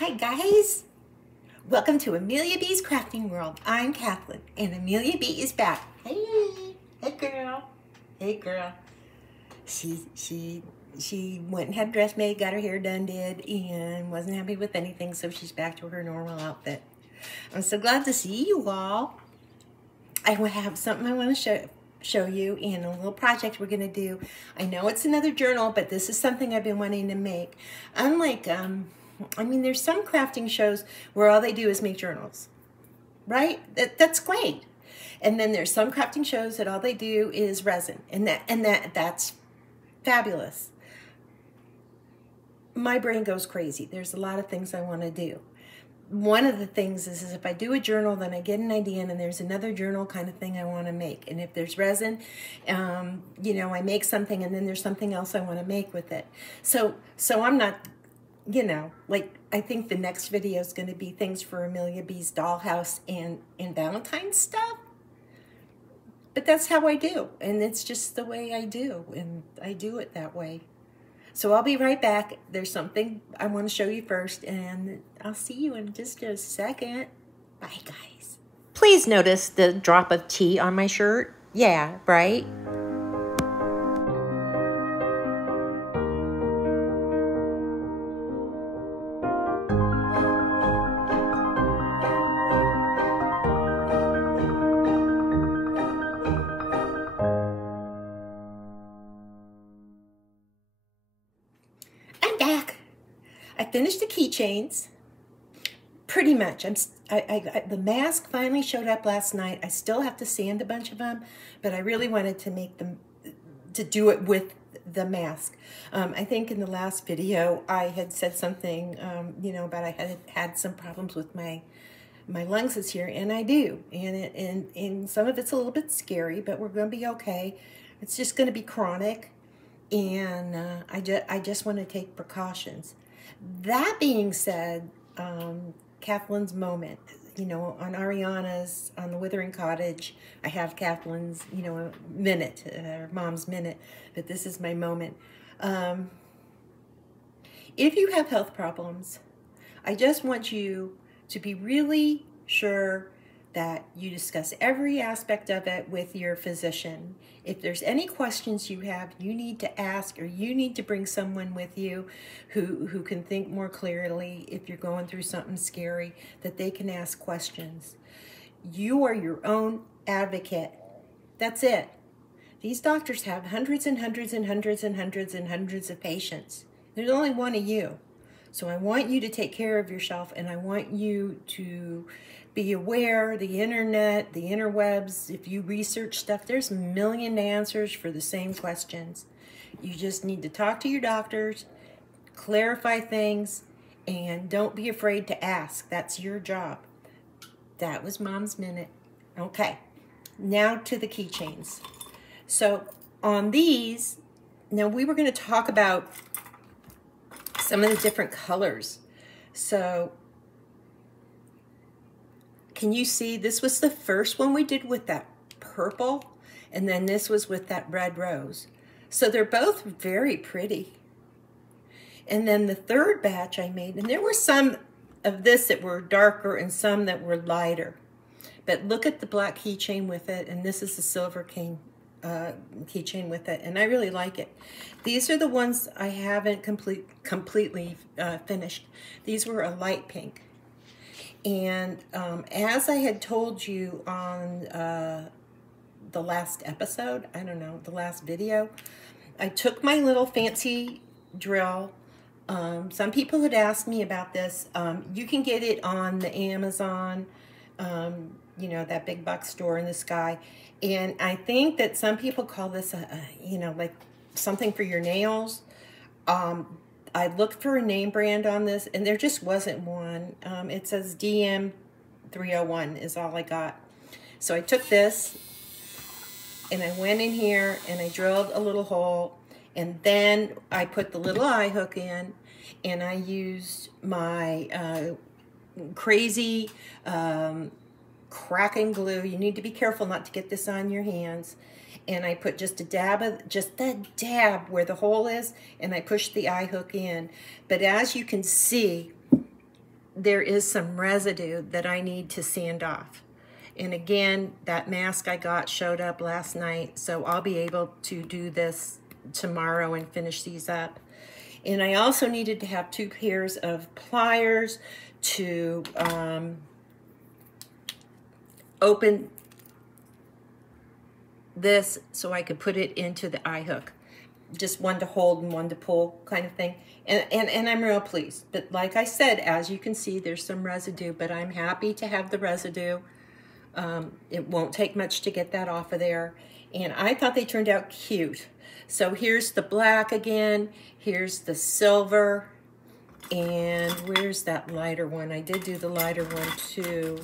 Hi guys, welcome to Amelia B's Crafting World. I'm Kathleen and Amelia B is back. Hey girl, hey girl. She went and had a dress made, got her hair done, and wasn't happy with anything, so she's back to her normal outfit. I'm so glad to see you all. I have something I want to show you and a little project we're going to do. I know it's another journal, but this is something I've been wanting to make. Unlike, I mean, there's some crafting shows where all they do is make journals, right? That's great. And then there's some crafting shows that all they do is resin, and that's fabulous. My brain goes crazy. There's a lot of things I want to do. One of the things is if I do a journal, then I get an idea, and there's another journal kind of thing I want to make. And if there's resin, you know, I make something, and then there's something else I want to make with it. So I'm not, you know, like, I think the next video is going to be things for Amelia B's dollhouse and Valentine's stuff. But that's how I do, and it's just the way I do, and I do it that way. So I'll be right back. There's something I want to show you first, and I'll see you in just a second. Bye, guys. Please notice the drop of tea on my shirt. Yeah, right? I'm back. I finished the keychains. Pretty much. The mask finally showed up last night. I still have to sand a bunch of them, but I really wanted to make them, to do it with the mask. I think in the last video I had said something, you know, about I had some problems with my lungs this year, and I do. And some of it's a little bit scary, but we're going to be okay. It's just going to be chronic, and I just want to take precautions. That being said, Kathleen's moment, you know, on Ariana's, on the Withering Cottage, I have Kathleen's, you know, minute, her mom's minute, but this is my moment. If you have health problems, I just want you to be really sure that you discuss every aspect of it with your physician. If there's any questions you have, you need to ask, or you need to bring someone with you who can think more clearly if you're going through something scary, that they can ask questions. You are your own advocate. That's it. These doctors have hundreds and hundreds and hundreds and hundreds and hundreds of patients. There's only one of you. So I want you to take care of yourself, and I want you to be aware, the internet, the interwebs, if you research stuff, there's a million answers for the same questions. You just need to talk to your doctors, clarify things, and don't be afraid to ask. That's your job. That was Mom's Minute. Okay, now to the keychains. So on these, now we were going to talk about some of the different colors. So can you see, this was the first one we did with that purple, and then this was with that red rose. So they're both very pretty. And then the third batch I made, and there were some of this that were darker and some that were lighter. But look at the black keychain with it, and this is the silver keychain with it, and I really like it. These are the ones I haven't completely finished. These were a light pink. And as I had told you on the last episode, I don't know, the last video, I took my little fancy drill. Some people had asked me about this. You can get it on the Amazon, you know, that big box store in the sky. And I think that some people call this, you know, like something for your nails. I looked for a name brand on this, and there just wasn't one. It says DM301 is all I got. So I took this, and I went in here, and I drilled a little hole, and then I put the little eye hook in, and I used my crazy cracking glue. You need to be careful not to get this on your hands. And I put just a dab where the hole is, and I pushed the eye hook in. But as you can see, there is some residue that I need to sand off. And again, that mask I got showed up last night, so I'll be able to do this tomorrow and finish these up. And I also needed to have 2 pairs of pliers to open this so I could put it into the eye hook. Just one to hold and one to pull kind of thing. And I'm real pleased. But like I said, as you can see, there's some residue, but I'm happy to have the residue. It won't take much to get that off of there. And I thought they turned out cute. So here's the black again. Here's the silver. And where's that lighter one? I did do the lighter one too.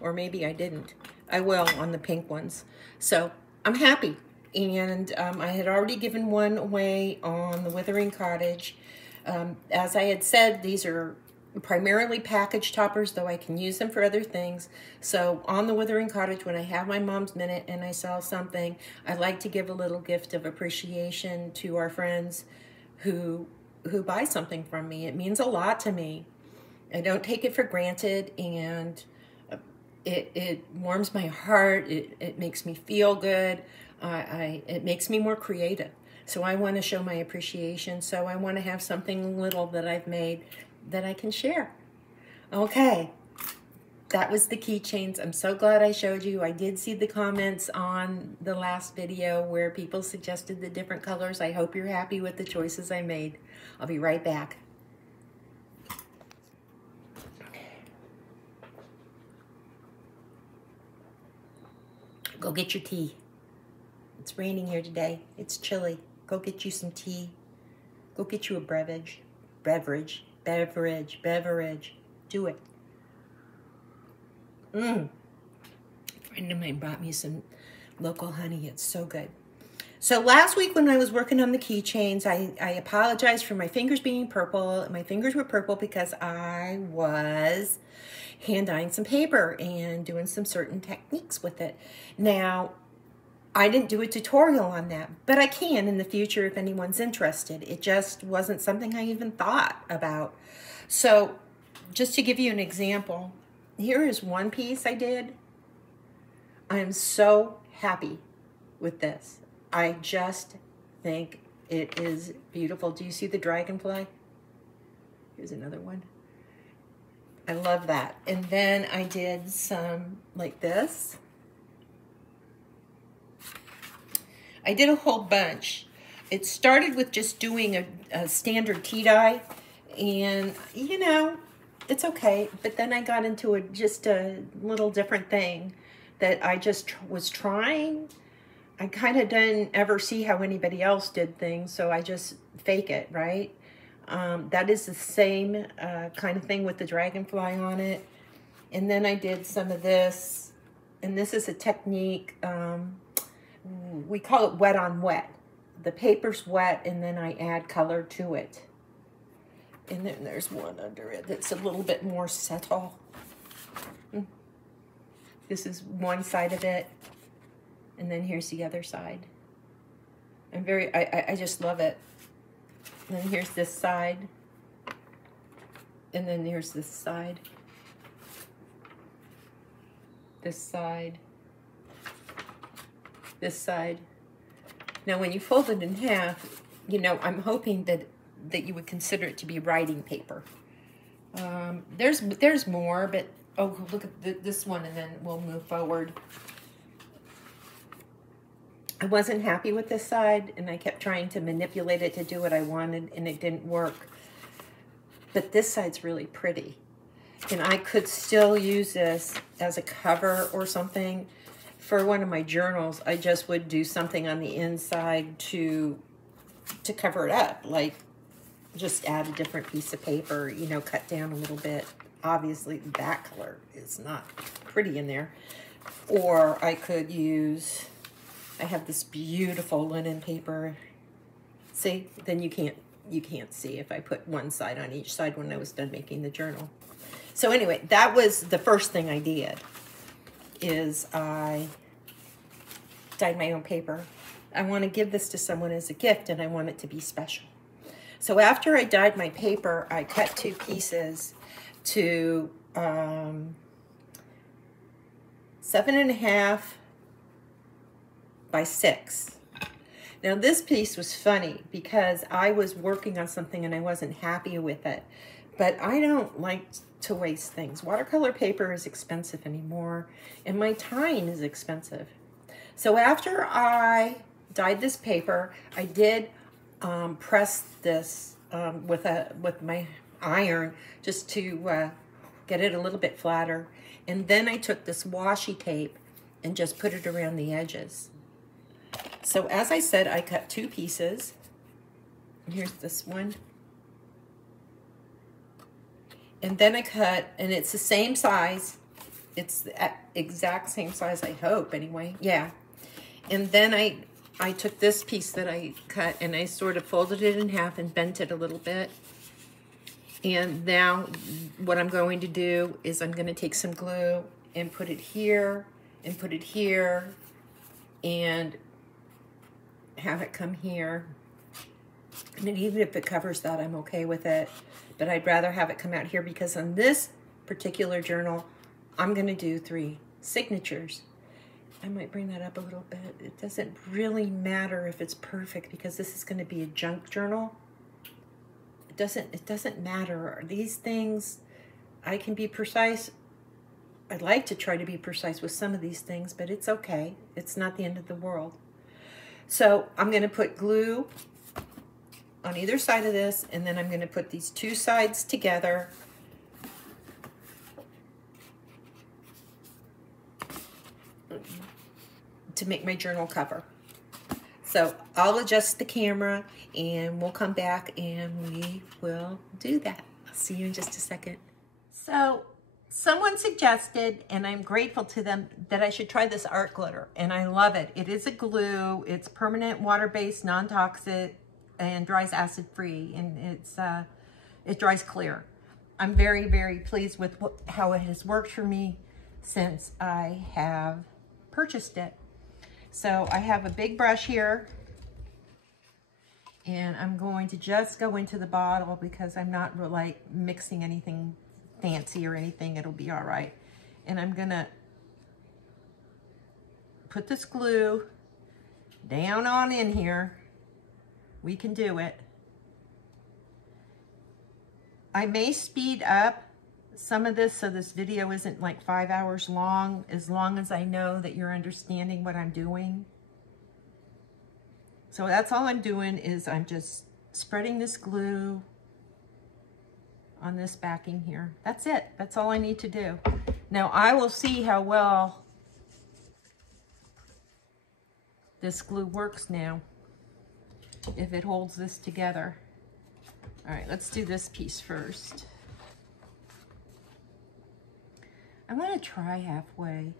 Or maybe I didn't. I will on the pink ones. So I'm happy. And I had already given one away on the Withering Cottage. As I had said, these are primarily package toppers, though I can use them for other things. So on the Withering Cottage, when I have my mom's minute and I sell something, I like to give a little gift of appreciation to our friends who buy something from me. It means a lot to me. I don't take it for granted, and it warms my heart. It makes me feel good. It makes me more creative. So I want to show my appreciation. So I want to have something little that I've made that I can share. Okay, that was the keychains. I'm so glad I showed you. I did see the comments on the last video where people suggested the different colors. I hope you're happy with the choices I made. I'll be right back. Go get your tea. It's raining here today. It's chilly. Go get you some tea. Go get you a beverage. Do it. A friend of mine brought me some local honey. It's so good. So last week when I was working on the keychains, I apologized for my fingers being purple. My fingers were purple because I was hand dyeing some paper and doing some certain techniques with it. Now, I didn't do a tutorial on that, but I can in the future if anyone's interested. It just wasn't something I even thought about. So just to give you an example, here is one piece I did. I am so happy with this. I just think it is beautiful. Do you see the dragonfly? Here's another one. I love that. And then I did some like this. I did a whole bunch. It started with just doing a standard tea dye, and you know, it's okay. But then I got into just a little different thing that I just was trying. I kind of didn't ever see how anybody else did things, so I just fake it, right? That is the same kind of thing with the dragonfly on it. And then I did some of this, and this is a technique, we call it wet on wet. The paper's wet, and then I add color to it. And then there's one under it that's a little bit more subtle. This is one side of it, and then here's the other side. I just love it. And then here's this side, and then here's this side. This side. This side. Now when you fold it in half, you know, I'm hoping that you would consider it to be writing paper. There's more, but oh, look at this one, and then we'll move forward. I wasn't happy with this side, and I kept trying to manipulate it to do what I wanted, and it didn't work. But this side's really pretty, and I could still use this as a cover or something. For one of my journals, I just would do something on the inside to cover it up, like just add a different piece of paper, you know, cut down a little bit. Obviously, that color is not pretty in there. Or I could use, I have this beautiful linen paper. See, then you can't see if I put one side on each side when I was done making the journal. So anyway, that was the first thing I did. Is I dyed my own paper. I want to give this to someone as a gift, and I want it to be special. So after I dyed my paper, I cut 2 pieces to 7.5 by 6. Now this piece was funny because I was working on something and I wasn't happy with it, but I don't like to waste things. Watercolor paper is expensive anymore, and my time is expensive. So after I dyed this paper, I did press this with my iron just to get it a little bit flatter, and then I took this washi tape and just put it around the edges. So as I said, I cut 2 pieces. Here's this one. And then I cut, and it's the same size. It's the exact same size, I hope, anyway. Yeah. And then I took this piece that I cut, and I sort of folded it in half and bent it a little bit. And now what I'm going to do is I'm going to take some glue and put it here, and put it here, and have it come here. And then even if it covers that, I'm okay with it. But I'd rather have it come out here because on this particular journal, I'm going to do 3 signatures. I might bring that up a little bit. It doesn't really matter if it's perfect because this is going to be a junk journal. It doesn't matter. These things, I can be precise. I'd like to try to be precise with some of these things, but it's okay. It's not the end of the world. So I'm going to put glue on either side of this, and then I'm going to put these 2 sides together. To make my journal cover. So I'll adjust the camera and we'll come back and we will do that. I'll see you in just a second. So someone suggested, and I'm grateful to them, that I should try this art glitter, and I love it. It is a glue. It's permanent, water-based, non-toxic, and dries acid-free, and it dries clear. I'm very, very pleased with how it has worked for me since I have purchased it. So I have a big brush here, and I'm going to just go into the bottle because I'm not like mixing anything fancy or anything. It'll be all right. And I'm gonna put this glue down on in here. We can do it. I may speed up some of this so this video isn't like 5 hours long as I know that you're understanding what I'm doing. So that's all I'm doing, is I'm just spreading this glue on this backing here. That's it. That's all I need to do. Now I will see how well this glue works now, if it holds this together. All right, let's do this piece first. I'm going to try halfway.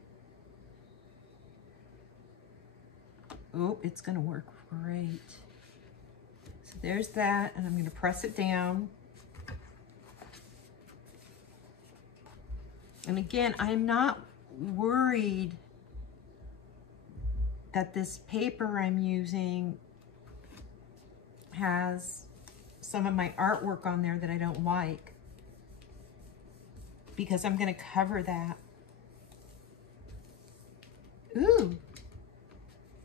Oh, it's going to work great. So there's that, and I'm going to press it down. And again, I'm not worried that this paper I'm using has some of my artwork on there that I don't like, because I'm going to cover that. Ooh,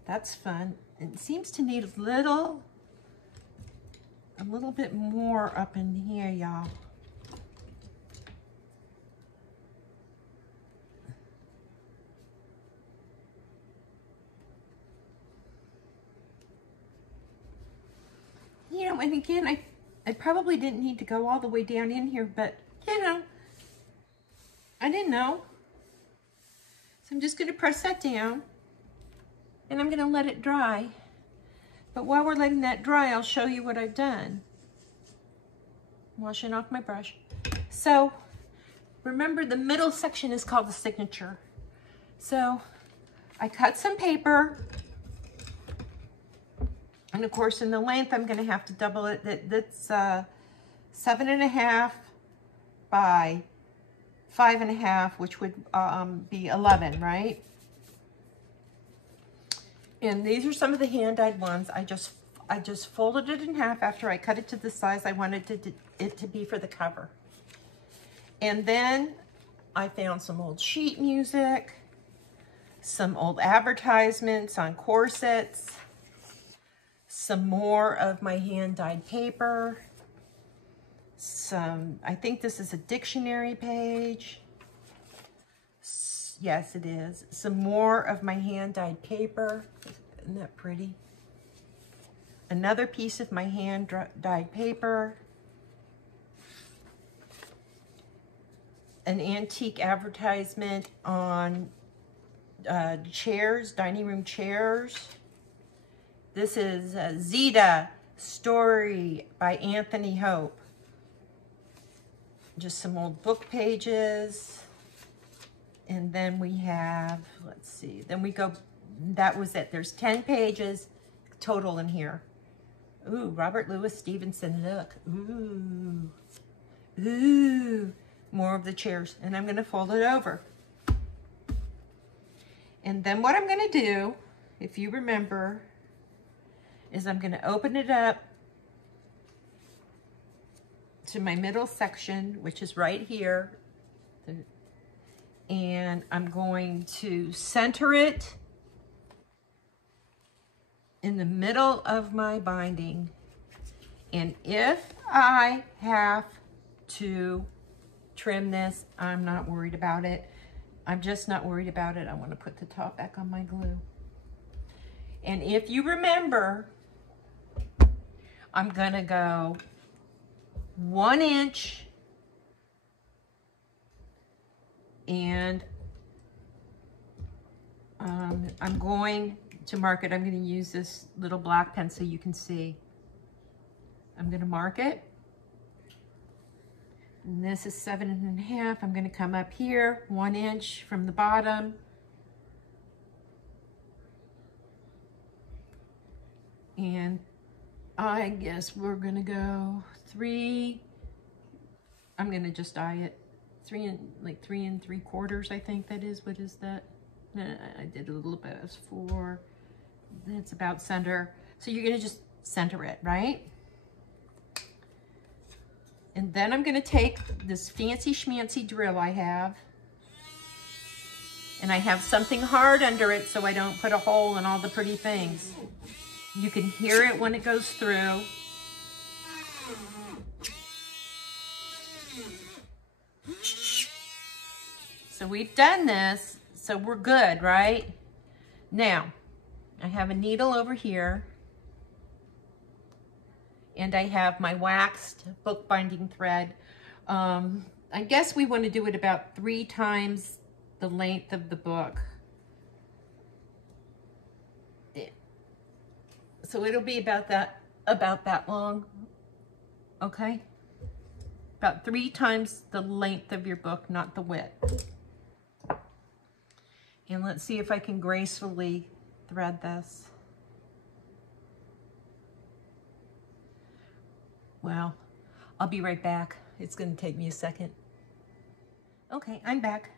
that's fun. It seems to need a little bit more up in here, y'all. You know, and again, I probably didn't need to go all the way down in here, but, you know, I didn't know. So I'm just going to press that down, and I'm going to let it dry. But while we're letting that dry, I'll show you what I've done. Washing off my brush. So, remember, the middle section is called the signature. So, I cut some paper. And of course, in the length, I'm going to have to double it. That's 7.5 by 5.5, which would be 11, right? And these are some of the hand-dyed ones. I just folded it in half after I cut it to the size I wanted it to be for the cover. And then I found some old sheet music, some old advertisements on corsets, some more of my hand-dyed paper, I think this is a dictionary page. Yes, it is. Some more of my hand-dyed paper. Isn't that pretty? Another piece of my hand-dyed paper. An antique advertisement on chairs, dining room chairs. This is Zeta Story by Anthony Hope. Just some old book pages. And then we have, let's see, then we go, that was it. There's 10 pages total in here. Ooh, Robert Louis Stevenson, look. Ooh. Ooh. More of the chairs. And I'm going to fold it over. And then what I'm going to do, if you remember, is I'm going to open it up to my middle section, which is right here. And I'm going to center it in the middle of my binding. And if I have to trim this, I'm not worried about it. I'm just not worried about it. I want to put the top back on my glue. And if you remember, I'm gonna go 1 inch and I'm going to mark it. I'm going to use this little black pen so you can see. I'm going to mark it. And this is 7.5. I'm going to come up here 1 inch from the bottom. And I guess we're going to go 3. I'm going to just die it. 3 3/4, I think that is. What is that? I did a little bit. It's 4. That's about center. So you're going to just center it, right? And then I'm going to take this fancy schmancy drill I have. And I have something hard under it so I don't put a hole in all the pretty things. You can hear it when it goes through. So we've done this, so we're good, right? Now, I have a needle over here, and I have my waxed bookbinding thread. I guess we want to do it about 3 times the length of the book. So it'll be about that long, okay? About 3 times the length of your book, not the width. And let's see if I can gracefully thread this. Well, I'll be right back. It's going to take me a second. Okay, I'm back.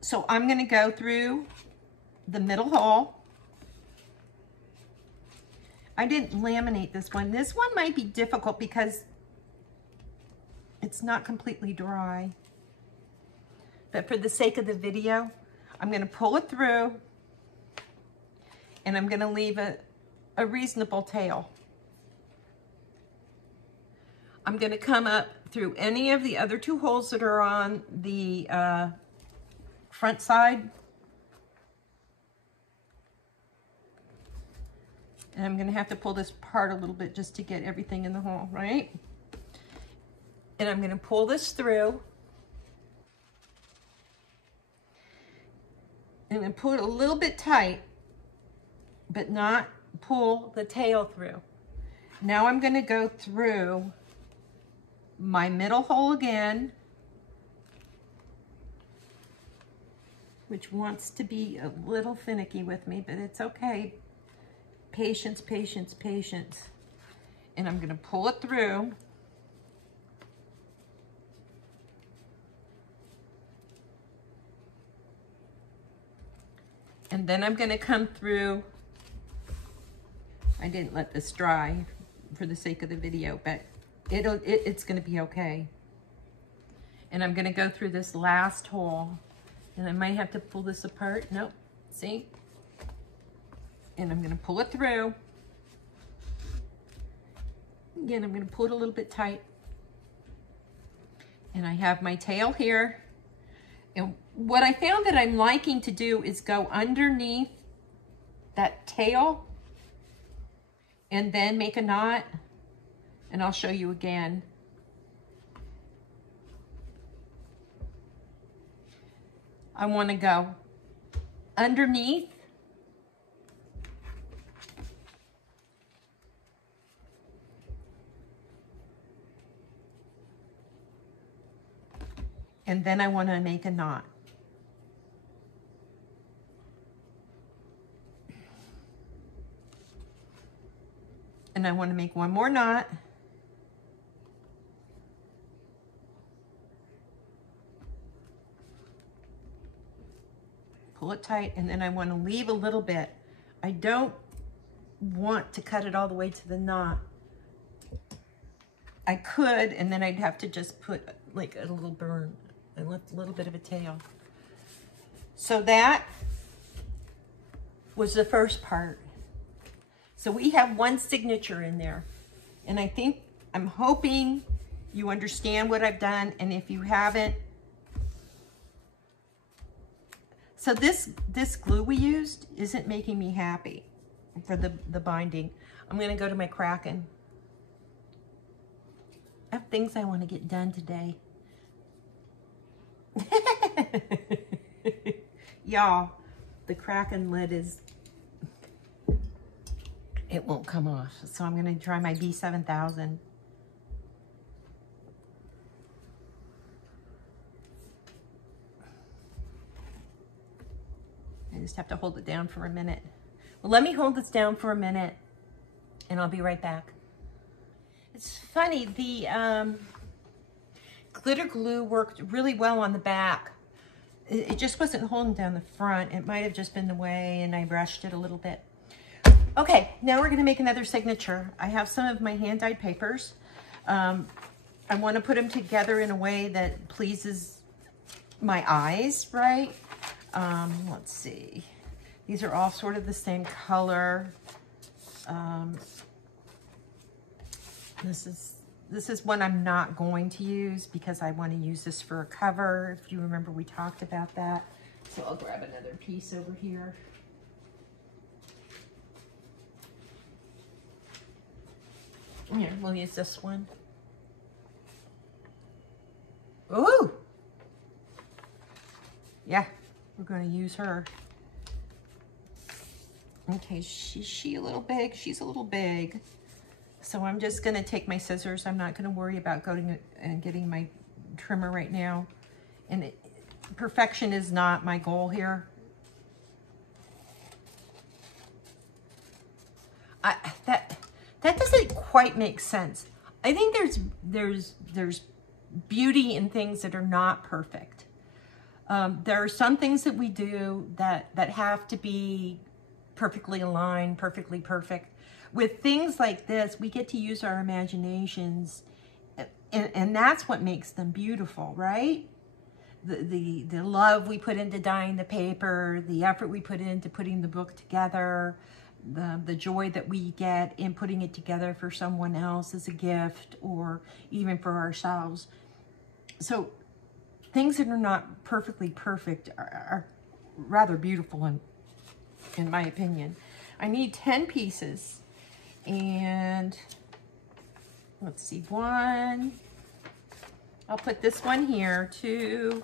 So I'm going to go through the middle hole. I didn't laminate this one. This one might be difficult because it's not completely dry. But for the sake of the video, I'm going to pull it through and I'm going to leave a reasonable tail. I'm going to come up through any of the other 2 holes that are on the front side. And I'm going to have to pull this apart a little bit just to get everything in the hole, right? And I'm going to pull this through. And then pull it a little bit tight, but not pull the tail through. Now I'm going to go through my middle hole again, which wants to be a little finicky with me, but it's okay. Patience, patience, patience. And I'm going to pull it through. And then I'm going to come through. I didn't let this dry for the sake of the video, but it's going to be okay. And I'm gonna go through this last hole, and I might have to pull this apart. Nope, see? And I'm gonna pull it through. Again, I'm gonna pull it a little bit tight. And I have my tail here. And what I found that I'm liking to do is go underneath that tail and then make a knot. And I'll show you again. I want to go underneath and then I want to make a knot. And I want to make one more knot. Pull it tight, and then I want to leave a little bit. I don't want to cut it all the way to the knot. I could, and then I'd have to just put like a little burn. I left a little bit of a tail. So that was the first part. So we have one signature in there. And I'm hoping you understand what I've done. And if you haven't, so this glue we used isn't making me happy for the binding. I'm gonna go to my Kraken. I have things I want to get done today. Y'all, the Kraken lid it won't come off. So I'm gonna try my B7000. I just have to hold it down for a minute. Well, let me hold this down for a minute and I'll be right back. It's funny, the glitter glue worked really well on the back. It just wasn't holding down the front. It might have just been the way, and I brushed it a little bit. Okay, now we're gonna make another signature. I have some of my hand-dyed papers. I wanna put them together in a way that pleases my eyes, right? Let's see. These are all sort of the same color. This is one I'm not going to use because I want to use this for a cover. If you remember, we talked about that. So I'll grab another piece over here. Here, we'll use this one. Ooh! Yeah, we're going to use her. Okay, she a little big. She's a little big. So I'm just gonna take my scissors. I'm not gonna worry about going and getting my trimmer right now. And perfection is not my goal here. That doesn't quite make sense. I think there's beauty in things that are not perfect. There are some things that we do that have to be perfectly aligned, perfectly perfect. With things like this, we get to use our imaginations, and that's what makes them beautiful, right? The love we put into dyeing the paper, the effort we put into putting the book together, the joy that we get in putting it together for someone else as a gift or even for ourselves. So things that are not perfectly perfect are rather beautiful in my opinion. I need 10 pieces. And let's see, 1, I'll put this one here, 2,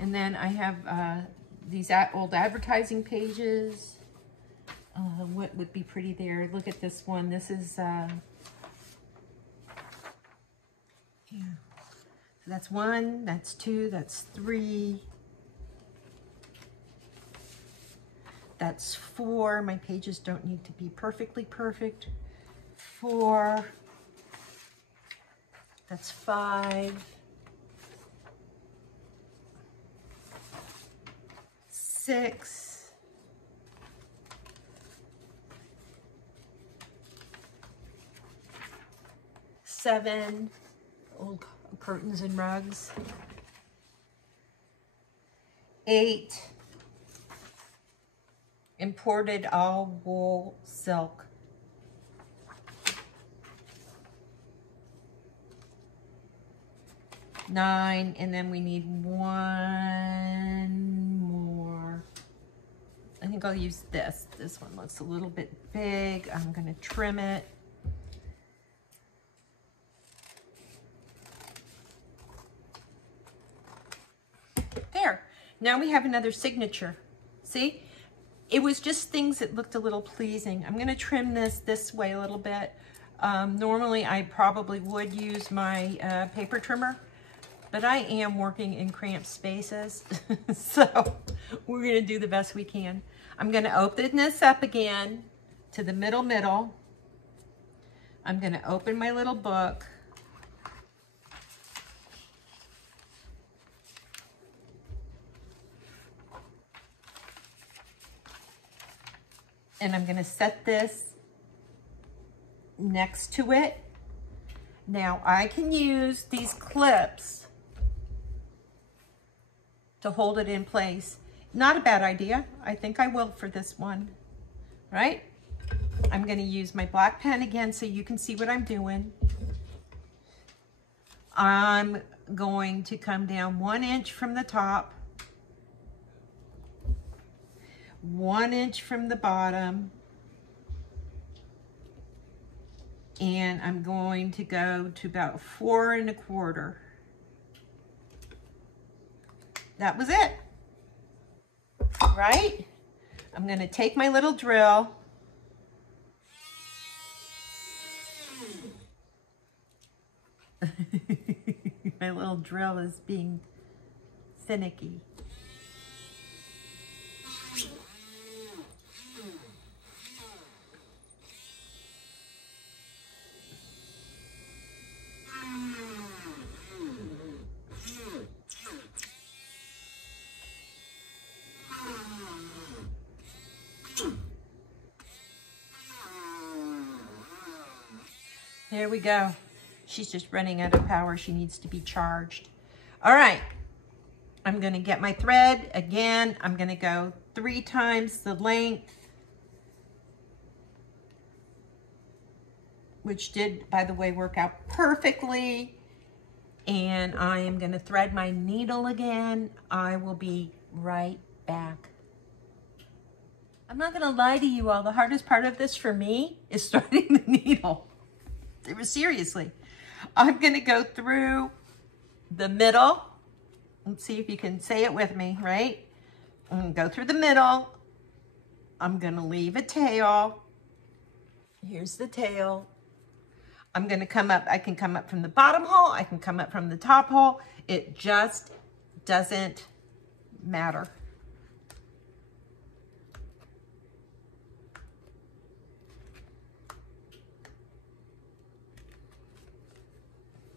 and then I have these old advertising pages. What would be pretty there? Look at this one. This is, yeah. So that's 1, that's 2, that's 3. That's 4. My pages don't need to be perfectly perfect. 4. That's 5. 6. 7. Old curtains and rugs. 8 imported all wool silk. 9, and then we need 1 more. I think I'll use this. This one looks a little bit big. I'm going to trim it. There. Now we have another signature. See? It was just things that looked a little pleasing. I'm going to trim this way a little bit. Normally I probably would use my paper trimmer, but I am working in cramped spaces, so we're going to do the best we can. I'm going to open this up again to the middle. I'm going to open my little book. And I'm going to set this next to it. Now I can use these clips to hold it in place. Not a bad idea. I think I will for this one, right? I'm going to use my black pen again so you can see what I'm doing. I'm going to come down 1 inch from the top, 1 inch from the bottom, and I'm going to go to about 4 1/4. That was it, right? I'm going to take my little drill. My little drill is being finicky. There we go. She's just running out of power. She needs to be charged. All right. I'm going to get my thread. Again, I'm going to go 3 times the length, which did, by the way, work out perfectly. And I am going to thread my needle again. I will be right back. I'm not going to lie to you all. The hardest part of this for me is starting the needle. Seriously. I'm going to go through the middle. Let's see if you can say it with me, right? I'm going to go through the middle. I'm going to leave a tail. Here's the tail. I'm going to come up. I can come up from the bottom hole. I can come up from the top hole. It just doesn't matter.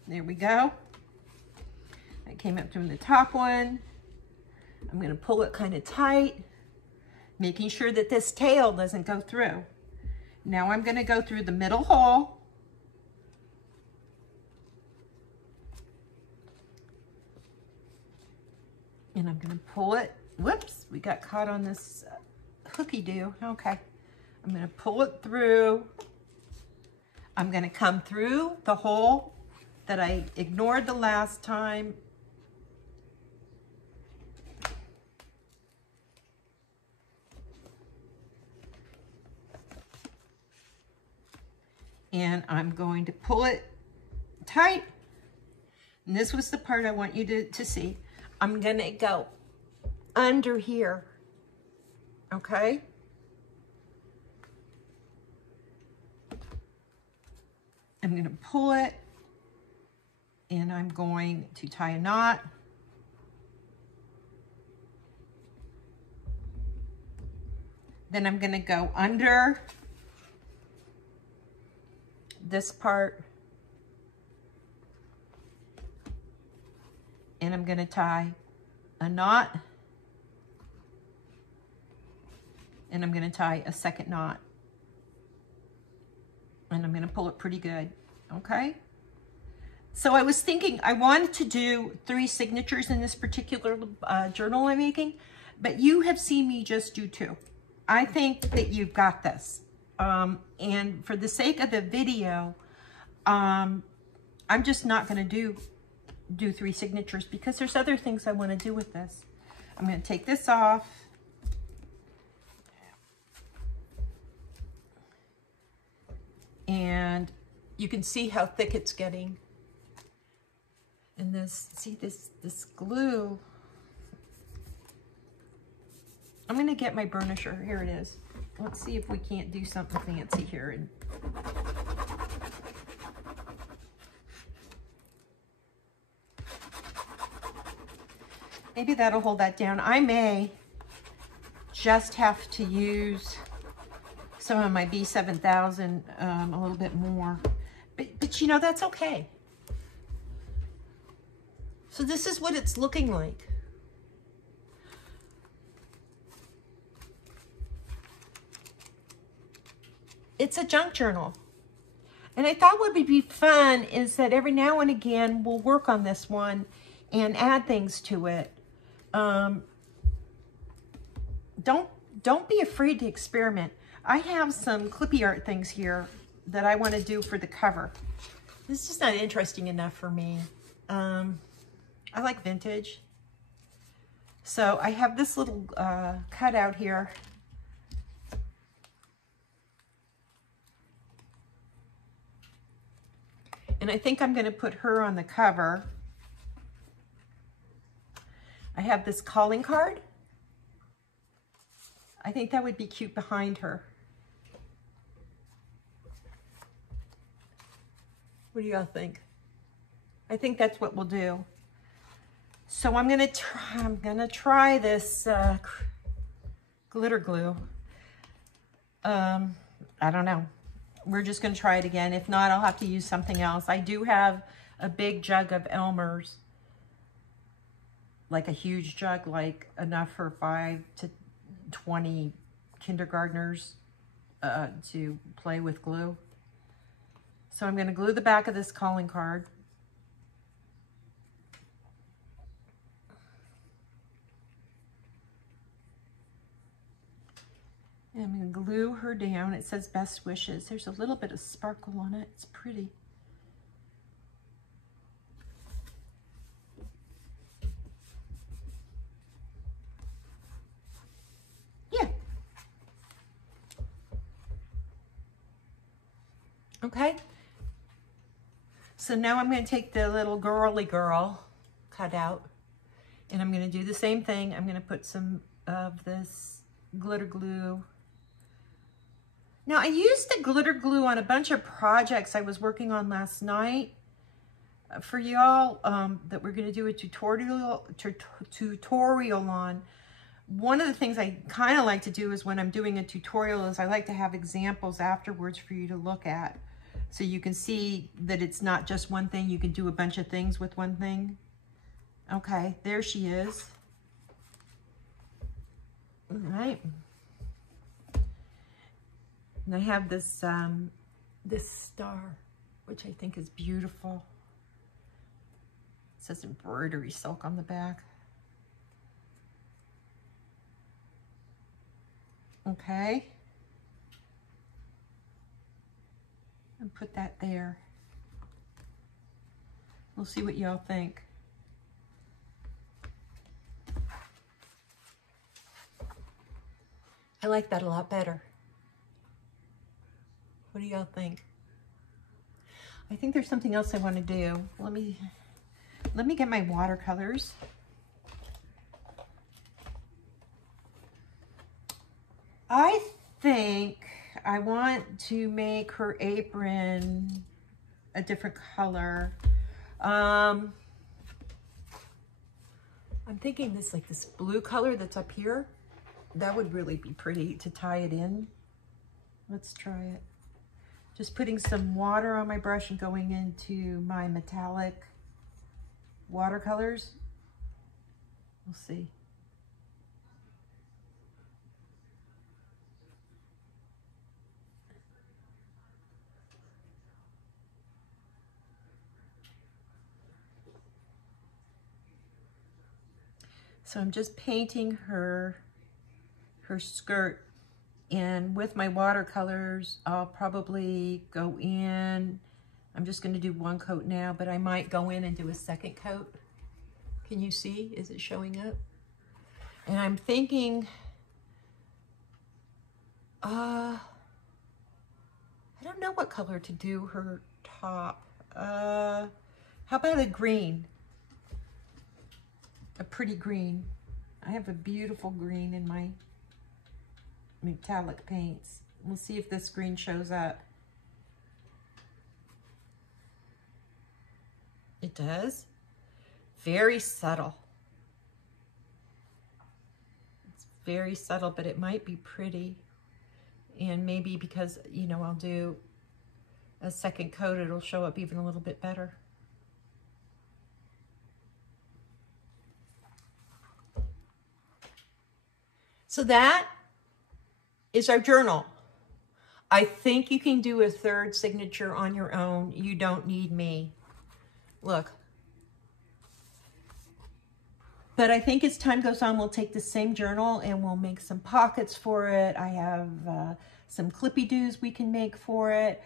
There we go. I came up from the top one. I'm going to pull it kind of tight, making sure that this tail doesn't go through. Now I'm going to go through the middle hole. And I'm going to pull it. Whoops, we got caught on this hooky-do. Okay. I'm going to pull it through. I'm going to come through the hole that I ignored the last time. And I'm going to pull it tight. And this was the part I want you to see. I'm gonna go under here, okay? I'm gonna pull it, and I'm going to tie a knot. Then I'm gonna go under this part, and I'm gonna tie a knot, and I'm gonna tie a second knot, and I'm gonna pull it pretty good, okay? So I was thinking I wanted to do 3 signatures in this particular journal I'm making, but you have seen me just do 2. I think that you've got this. And for the sake of the video, I'm just not going to do 3 signatures because there's other things I want to do with this. I'm going to take this off. And you can see how thick it's getting. And this, see this glue. I'm gonna get my burnisher, here it is. Let's see if we can't do something fancy here. And maybe that'll hold that down. I may just have to use some of my B7000 a little bit more, but you know, that's okay. So this is what it's looking like. It's a junk journal. And I thought what would be fun is that every now and again, we'll work on this one and add things to it. Don't be afraid to experiment. I have some clippy art things here that I want to do for the cover. This is just not interesting enough for me. I like vintage. So I have this little cutout here. And I think I'm going to put her on the cover. I have this calling card. I think that would be cute behind her. What do y'all think? I think that's what we'll do. So I'm gonna try this glitter glue. I don't know. We're just gonna try it again. If not, I'll have to use something else. I do have a big jug of Elmer's, like a huge jug, like enough for 5 to 20 kindergartners to play with glue. So I'm gonna glue the back of this calling card. And I'm going to glue her down. It says best wishes. There's a little bit of sparkle on it. It's pretty. Yeah. Okay. So now I'm going to take the little girly girl cut out, and I'm going to do the same thing. I'm going to put some of this glitter glue. Now, I used the glitter glue on a bunch of projects I was working on last night for y'all that we're going to do a tutorial on. One of the things I kind of like to do is when I'm doing a tutorial is I like to have examples afterwards for you to look at. So you can see that it's not just one thing. You can do a bunch of things with one thing. Okay, there she is. All right. And I have this, this star, which I think is beautiful. It says embroidery silk on the back. Okay. And put that there. We'll see what y'all think. I like that a lot better. What do y'all think? I think there's something else I want to do. Let me get my watercolors. I think I want to make her apron a different color. I'm thinking this, like this blue color that's up here. That would really be pretty to tie it in. Let's try it. Just putting some water on my brush and going into my metallic watercolors. We'll see. So I'm just painting her skirt. And with my watercolors, I'll probably go in. I'm just going to do one coat now, but I might go in and do a second coat. Can you see? Is it showing up? And I'm thinking, I don't know what color to do her top. How about a green? A pretty green. I have a beautiful green in my metallic paints. We'll see if this green shows up. It does. Very subtle. It's very subtle, but it might be pretty. And maybe because, you know, I'll do a second coat, it'll show up even a little bit better. So that is our journal. I think you can do a third signature on your own. You don't need me. Look. But I think as time goes on, we'll take the same journal and we'll make some pockets for it. I have some clippy-doos we can make for it.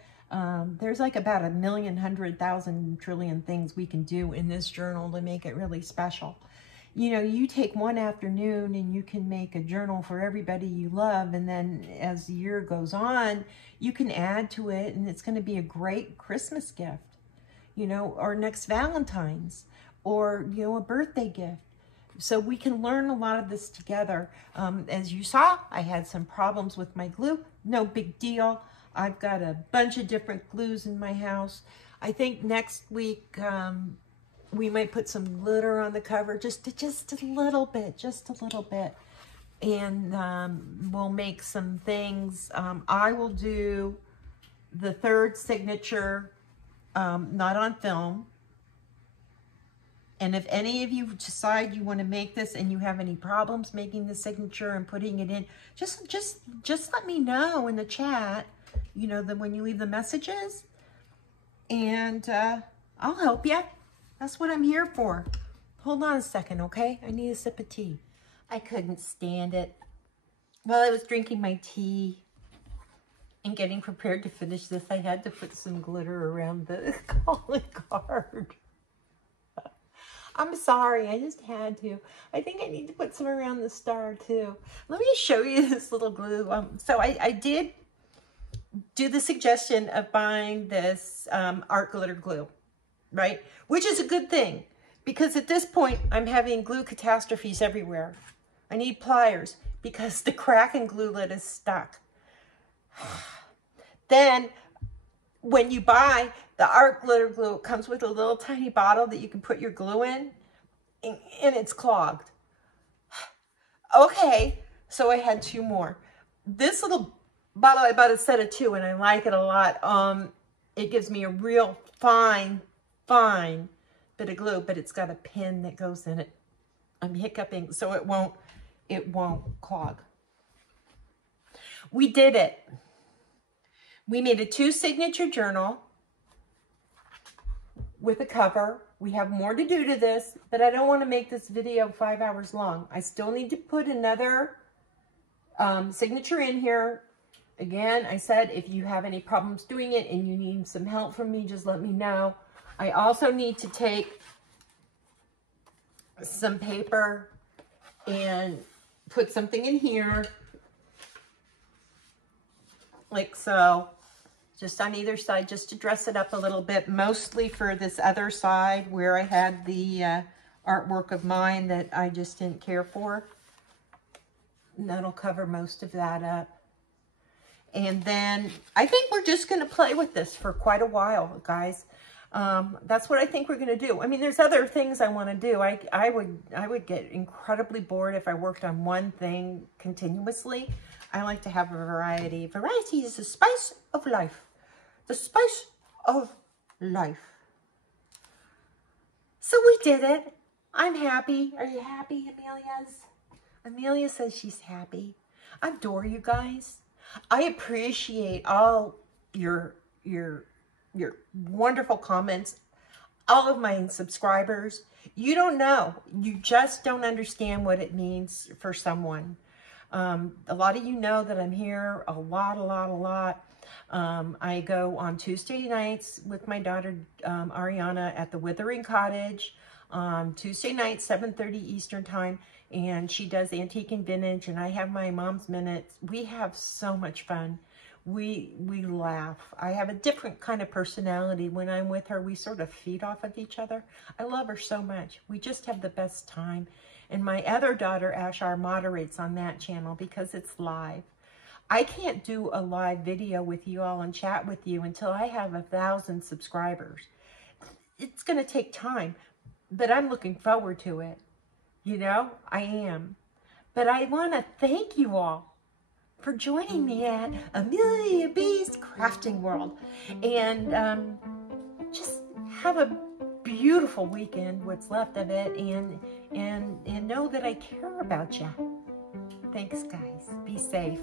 There's like about 1,100,000 trillion things we can do in this journal to make it really special. You know, you take one afternoon and you can make a journal for everybody you love, and then as the year goes on, you can add to it, and it's going to be a great Christmas gift, you know, or next Valentine's, or, you know, a birthday gift. So we can learn a lot of this together. As you saw, I had some problems with my glue. No big deal. I've got a bunch of different glues in my house. I think next week, we might put some glitter on the cover, just a little bit, and we'll make some things. I will do the third signature, not on film. And if any of you decide you want to make this and you have any problems making the signature and putting it in, just let me know in the chat, you know, when you leave the messages, and I'll help you. That's what I'm here for. Hold on a second, okay? I need a sip of tea. I couldn't stand it. While I was drinking my tea and getting prepared to finish this, I had to put some glitter around the calling card. I'm sorry, I just had to. I think I need to put some around the star too. Let me show you this little glue. So I did do the suggestion of buying this art glitter glue, right? Which is a good thing, because at this point I'm having glue catastrophes everywhere. I need pliers because the crack and glue lid is stuck. Then when you buy the art glitter glue, it comes with a little tiny bottle that you can put your glue in, and it's clogged. Okay, so I had 2 more. This little bottle, I bought a set of 2, and I like it a lot. It gives me a real fine bit of glue, but it's got a pin that goes in it. I'm hiccuping, so it won't clog. We did it. We made a 2 signature journal with a cover. We have more to do to this, but I don't want to make this video 5 hours long. I still need to put another signature in here. Again, I said if you have any problems doing it and you need some help from me, just let me know. I also need to take some paper and put something in here, like so, just on either side, just to dress it up a little bit, mostly for this other side where I had the artwork of mine that I just didn't care for. And that'll cover most of that up. And then I think we're just going to play with this for quite a while, guys. That's what I think we're going to do. I mean, there's other things I want to do. I would get incredibly bored if I worked on one thing continuously. I like to have a variety. Variety is the spice of life. The spice of life. So we did it. I'm happy. Are you happy, Amelia's? Amelia says she's happy. I adore you guys. I appreciate all your wonderful comments. all of my subscribers. You don't know. You just don't understand what it means for someone. A lot of you know that I'm here a lot. I go on Tuesday nights with my daughter Ariana at the Withering Cottage on Tuesday night, 7:30 Eastern time, and she does antique and vintage, and I have my mom's minutes. We have so much fun. We laugh. I have a different kind of personality when I'm with her. We sort of feed off of each other. I love her so much. We just have the best time. And my other daughter, Ashar, moderates on that channel because it's live. I can't do a live video with you all and chat with you until I have 1,000 subscribers. It's going to take time, but I'm looking forward to it. You know, I am. But I want to thank you all for joining me at Amelia B's Crafting World. And just have a beautiful weekend, what's left of it, and know that I care about you. Thanks, guys. Be safe.